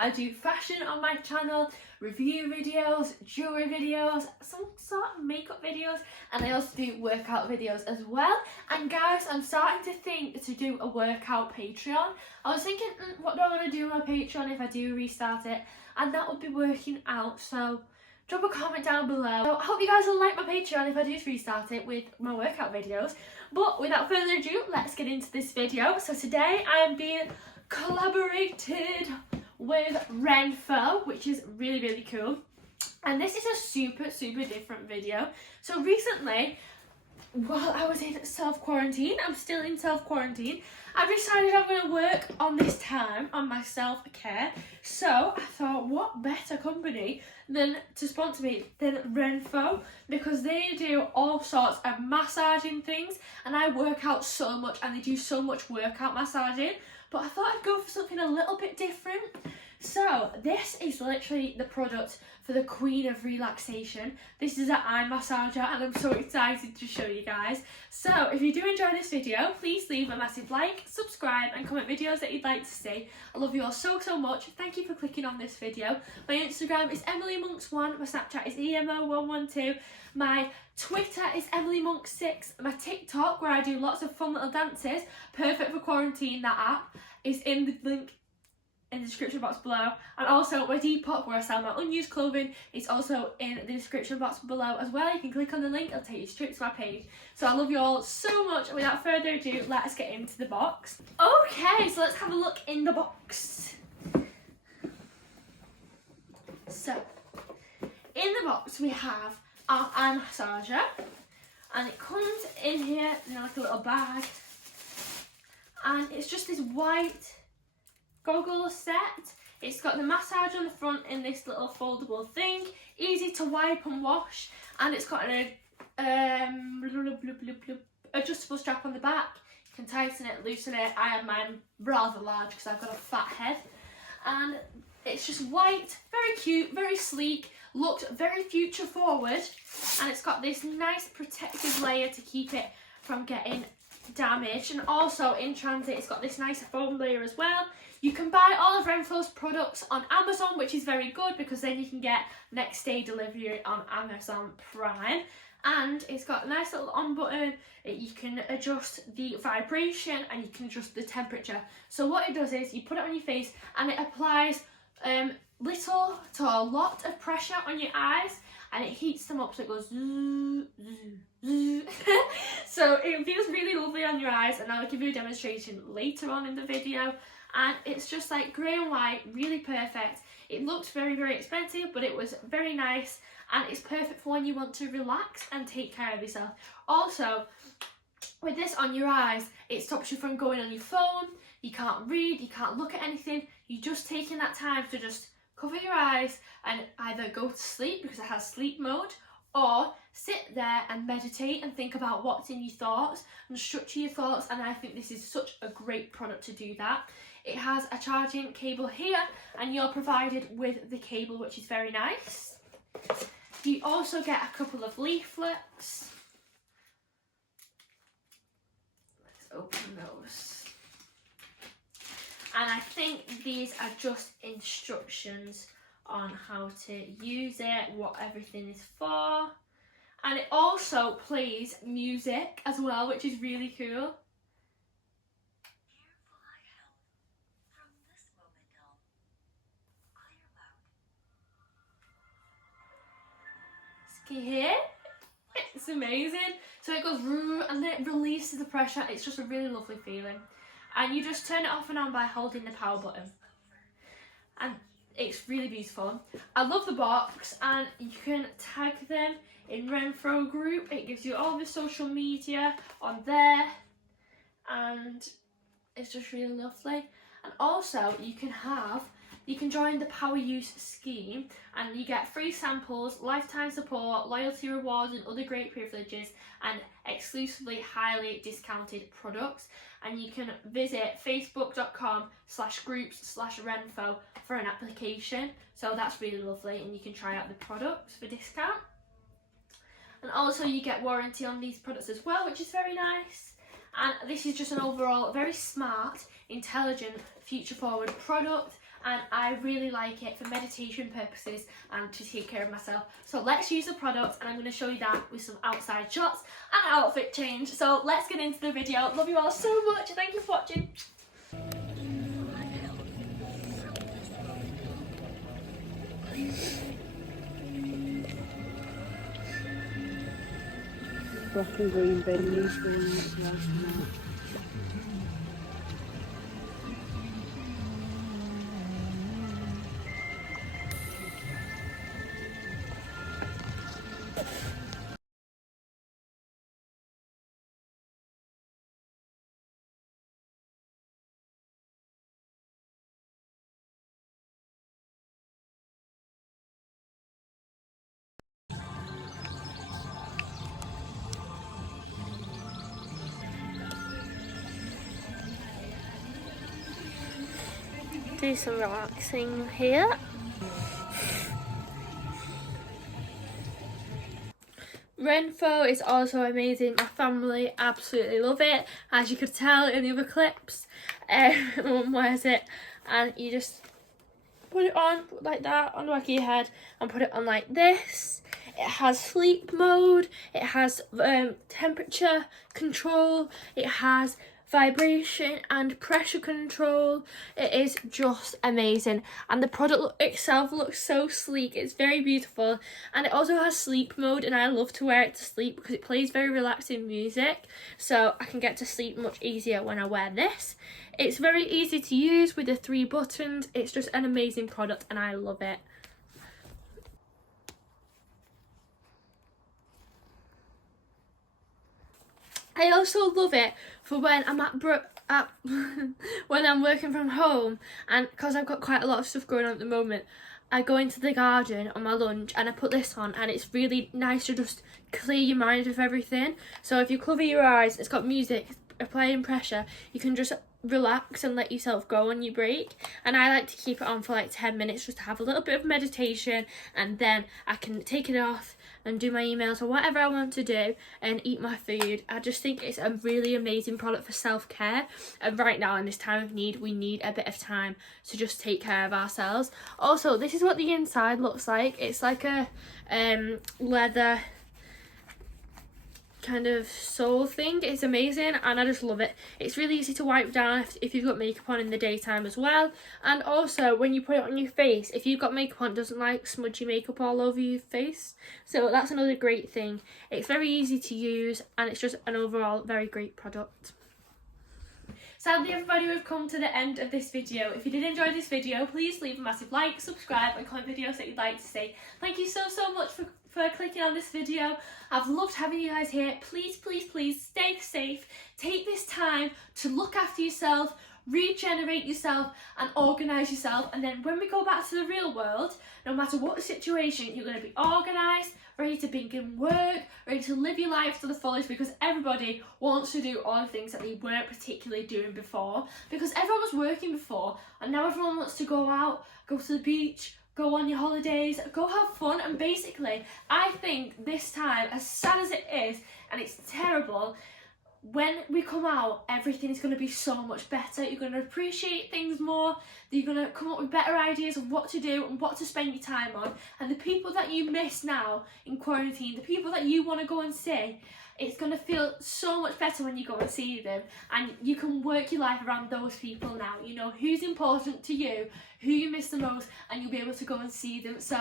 I do fashion on my channel, review videos, jewelry videos, some sort of makeup videos, and I also do workout videos as well. And guys, I'm starting to think to do a workout Patreon. I was thinking, what do I want to do on my Patreon if I do restart it? And that would be working out, so drop a comment down below. So I hope you guys will like my Patreon if I do restart it with my workout videos. But without further ado, let's get into this video. So today I am being collaborated with Renpho, which is really, really cool. And this is a super, super different video. So recently, while I was in self-quarantine, I'm still in self-quarantine, I've decided I'm going to work on this time on my self-care. So I thought, what better company than to sponsor me than Renpho, because they do all sorts of massaging things, and I work out so much and they do so much workout massaging, but I thought I'd go for something a little bit different. So this is literally the product for the queen of relaxation. This is an eye massager and I'm so excited to show you guys. So if you do enjoy this video, please leave a massive like, subscribe and comment videos that you'd like to see. I love you all so, so much. Thank you for clicking on this video. My Instagram is EmilyMonks1, my Snapchat is EMO112, my Twitter is EmilyMonks6, my TikTok, where I do lots of fun little dances, perfect for quarantine, that app, is in the link in the description box below, and also my Depop, where I sell my unused clothing, is also in the description box below as well. You can click on the link, it'll take you straight to my page. So I love you all so much, and without further ado, let's get into the box. Okay, so let's have a look in the box. So, in the box we have our eye massager, and it comes in here in like a little bag, and it's just this white goggle set. It's got the massage on the front in this little foldable thing, easy to wipe and wash, and it's got an adjustable strap on the back. You can tighten it, loosen it. I have mine rather large because I've got a fat head, and it's just white, very cute, very sleek, looks very future forward, and it's got this nice protective layer to keep it from getting damaged, and also in transit it's got this nice foam layer as well. You can buy all of Renpho's products on Amazon, which is very good because then you can get next day delivery on Amazon Prime. And it's got a nice little on button. You can adjust the vibration and you can adjust the temperature. So what it does is you put it on your face and it applies little to a lot of pressure on your eyes, and it heats them up, so it goes zoo, zoo, zoo. So it feels really lovely on your eyes, and I'll give you a demonstration later on in the video. And it's just like grey and white, really perfect. It looks very, very expensive, but it was very nice, and it's perfect for when you want to relax and take care of yourself. Also, with this on your eyes, it stops you from going on your phone. You can't read, you can't look at anything. You're just taking that time to just cover your eyes and either go to sleep because it has sleep mode, or sit there and meditate and think about what's in your thoughts and structure your thoughts. And I think this is such a great product to do that. It has a charging cable here, and you're provided with the cable, which is very nice. You also get a couple of leaflets. Let's open those. And I think these are just instructions on how to use it, what everything is for. And it also plays music as well, which is really cool. Can you hear? It's amazing. So it goes and then it releases the pressure. It's just a really lovely feeling. And you just turn it off and on by holding the power button. And it's really beautiful. I love the box, and you can tag them in Renpho group. It gives you all the social media on there, and it's just really lovely. And also you can join the Power Use scheme, and you get free samples, lifetime support, loyalty rewards and other great privileges, and exclusively highly discounted products. And you can visit facebook.com/groups/Renpho for an application. So that's really lovely, and you can try out the products for discount. And also you get warranty on these products as well, which is very nice. And this is just an overall very smart, intelligent, future forward product. and I really like it for meditation purposes and to take care of myself. So let's use the product, and I'm going to show you that with some outside shots and outfit change. So let's get into the video. Love you all so much. Thank you for watching. Black and green bins. Do some relaxing here. Renpho is also amazing. My family absolutely love it, as you could tell in the other clips. Everyone wears it, and you just put it on like that on the back of your head and put it on like this. It has sleep mode, it has temperature control, it has vibration and pressure control. It is just amazing, and the product itself looks so sleek. It's very beautiful, and it also has sleep mode, and I love to wear it to sleep because it plays very relaxing music, so I can get to sleep much easier when I wear this. It's very easy to use with the 3 buttons. It's just an amazing product, and I love it. I also love it for when I'm when I'm working from home, and because I've got quite a lot of stuff going on at the moment, I go into the garden on my lunch and I put this on, and it's really nice to just clear your mind of everything. So if you cover your eyes, it's got music, applying pressure, you can just relax and let yourself go on your break. And I like to keep it on for like 10 minutes just to have a little bit of meditation, and then I can take it off and do my emails or whatever I want to do and eat my food. I just think it's a really amazing product for self-care, and right now in this time of need we need a bit of time to just take care of ourselves. Also, this is what the inside looks like. It's like a leather kind of sole thing. It's amazing, and I just love it. It's really easy to wipe down if you've got makeup on in the daytime as well, and also when you put it on your face, if you've got makeup on, it doesn't like smudgy makeup all over your face, so that's another great thing. It's very easy to use, and it's just an overall very great product. Sadly, everybody, we've come to the end of this video. If you did enjoy this video, please leave a massive like, subscribe, and comment videos that you'd like to see. Thank you so much for clicking on this video. I've loved having you guys here. Please stay safe. Take this time to look after yourself, regenerate yourself, and organise yourself. And then when we go back to the real world, no matter what the situation, you're going to be organised, ready to begin work, ready to live your life to the fullest, because everybody wants to do all the things that they weren't particularly doing before, because everyone was working before, and now everyone wants to go out, go to the beach, go on your holidays, go have fun. And basically, I think this time, as sad as it is, and it's terrible, when we come out, everything is going to be so much better. You're going to appreciate things more. You're going to come up with better ideas of what to do and what to spend your time on. And the people that you miss now in quarantine, the people that you want to go and see, it's going to feel so much better when you go and see them. And you can work your life around those people now. You know who's important to you, who you miss the most, and you'll be able to go and see them. So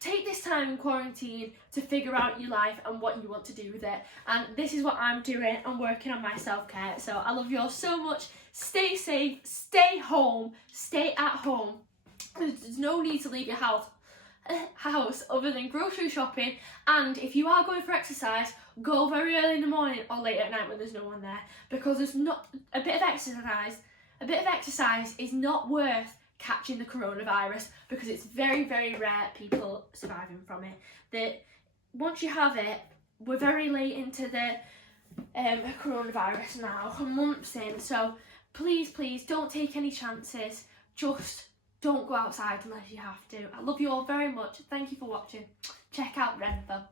take this time in quarantine to figure out your life and what you want to do with it. And this is what I'm doing. I'm working on my self-care. So I love you all so much. Stay safe, stay home, stay at home. There's no need to leave your house other than grocery shopping. And if you are going for exercise, go very early in the morning or late at night when there's no one there, because there's not a bit of exercise is not worth catching the coronavirus, because it's very rare people surviving from it. That once you have it, we're very late into the coronavirus now, months in, so please don't take any chances. Just don't go outside unless you have to. I love you all very much. Thank you for watching. Check out Renpho.